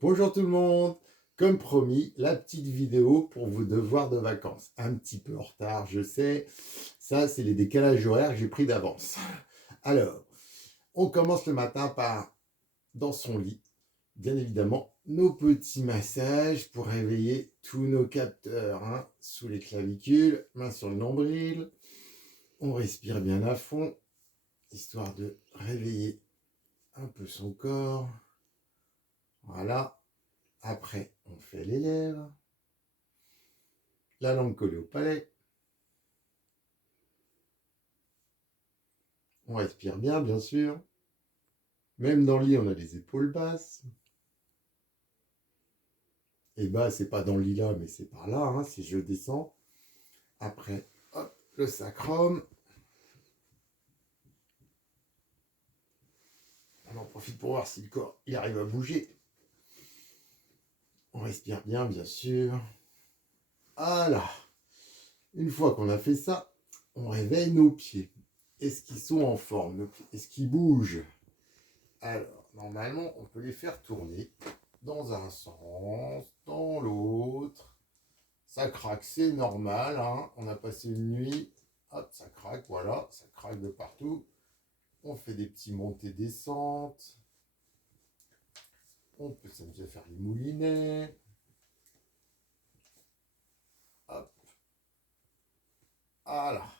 Bonjour tout le monde. Comme promis, la petite vidéo pour vos devoirs de vacances. Un petit peu en retard, je sais. Ça, c'est les décalages horaires que j'ai pris d'avance. Alors, on commence le matin par, dans son lit, bien évidemment, nos petits massages pour réveiller tous nos capteurs, hein, sous les clavicules, main sur le nombril. On respire bien à fond, histoire de réveiller un peu son corps. Voilà. Après, on fait les lèvres, la langue collée au palais. On respire bien, bien sûr. Même dans le lit, on a les épaules basses. Et bas, c'est pas dans le lit là, mais c'est par là, hein, si je descends. Après, hop, le sacrum. On en profite pour voir si le corps il arrive à bouger. On respire bien, bien sûr. Voilà. Une fois qu'on a fait ça, on réveille nos pieds. Est-ce qu'ils sont en forme, nos pieds? Est-ce qu'ils bougent? Alors, normalement, on peut les faire tourner dans un sens, dans l'autre. Ça craque, c'est normal, hein. On a passé une nuit, hop, ça craque, voilà, ça craque de partout. On fait des petits montées-descentes. On peut s'amuser à faire les moulinets. Hop, voilà.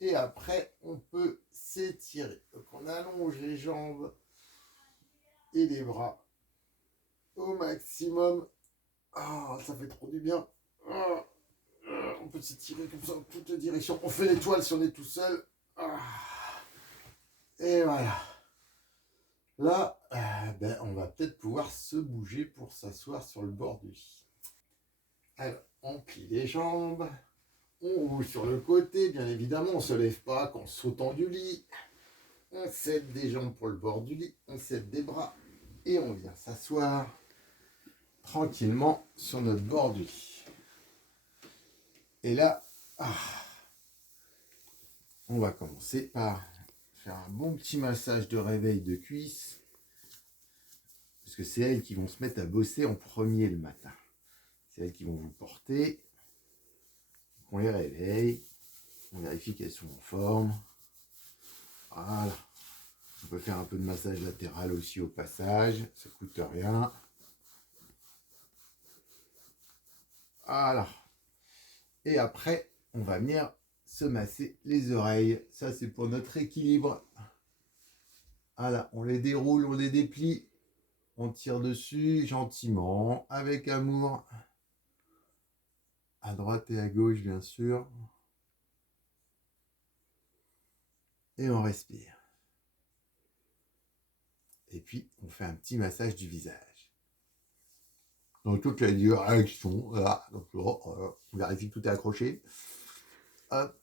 Et après, on peut s'étirer. Donc, on allonge les jambes et les bras au maximum. Ah, ça fait trop du bien. Ah, on peut s'étirer comme ça dans toutes les directions. On fait l'étoile si on est tout seul. Ah, et voilà. Là, on va peut-être pouvoir se bouger pour s'asseoir sur le bord du lit. Alors, on plie les jambes, on bouge sur le côté, bien évidemment, on ne se lève pas qu'en sautant du lit. On s'aide des jambes pour le bord du lit, on s'aide des bras et on vient s'asseoir tranquillement sur notre bord du lit. Et là, on va commencer par faire un bon petit massage de réveil de cuisses. Parce que c'est elles qui vont se mettre à bosser en premier le matin. C'est elles qui vont vous porter. On les réveille. On vérifie qu'elles sont en forme. Voilà. On peut faire un peu de massage latéral aussi au passage. Ça ne coûte rien. Voilà. Et après, on va venir se masser les oreilles. Ça, c'est pour notre équilibre. Voilà. On les déroule, on les déplie. On tire dessus gentiment, avec amour. À droite et à gauche, bien sûr. Et on respire. Et puis, on fait un petit massage du visage. Dans toutes les directions. Voilà. Donc, on vérifie que tout est accroché. Hop.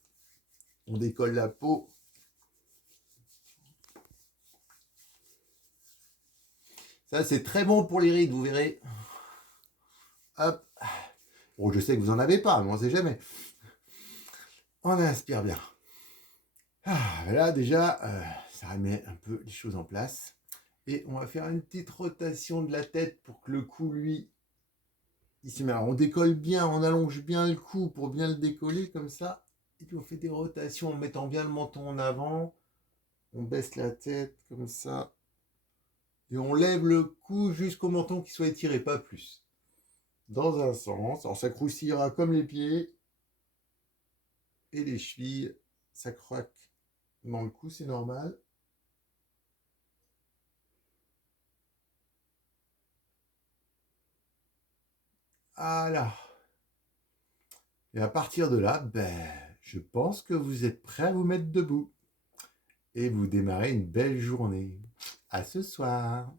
On décolle la peau. Ça, c'est très bon pour les rides, vous verrez. Hop. Bon, je sais que vous n'en avez pas, mais on ne sait jamais. On inspire bien. Là, déjà, ça remet un peu les choses en place. Et on va faire une petite rotation de la tête pour que le cou, lui, il se met. Alors, on décolle bien, on allonge bien le cou pour bien le décoller comme ça. Et puis, on fait des rotations en mettant bien le menton en avant. On baisse la tête comme ça. Et on lève le cou jusqu'au menton qui soit étiré, pas plus. Dans un sens. Alors, ça croustillera comme les pieds. Et les chevilles, ça craque dans le cou, c'est normal. Voilà. Et à partir de là, je pense que vous êtes prêts à vous mettre debout. Et vous démarrez une belle journée. À ce soir.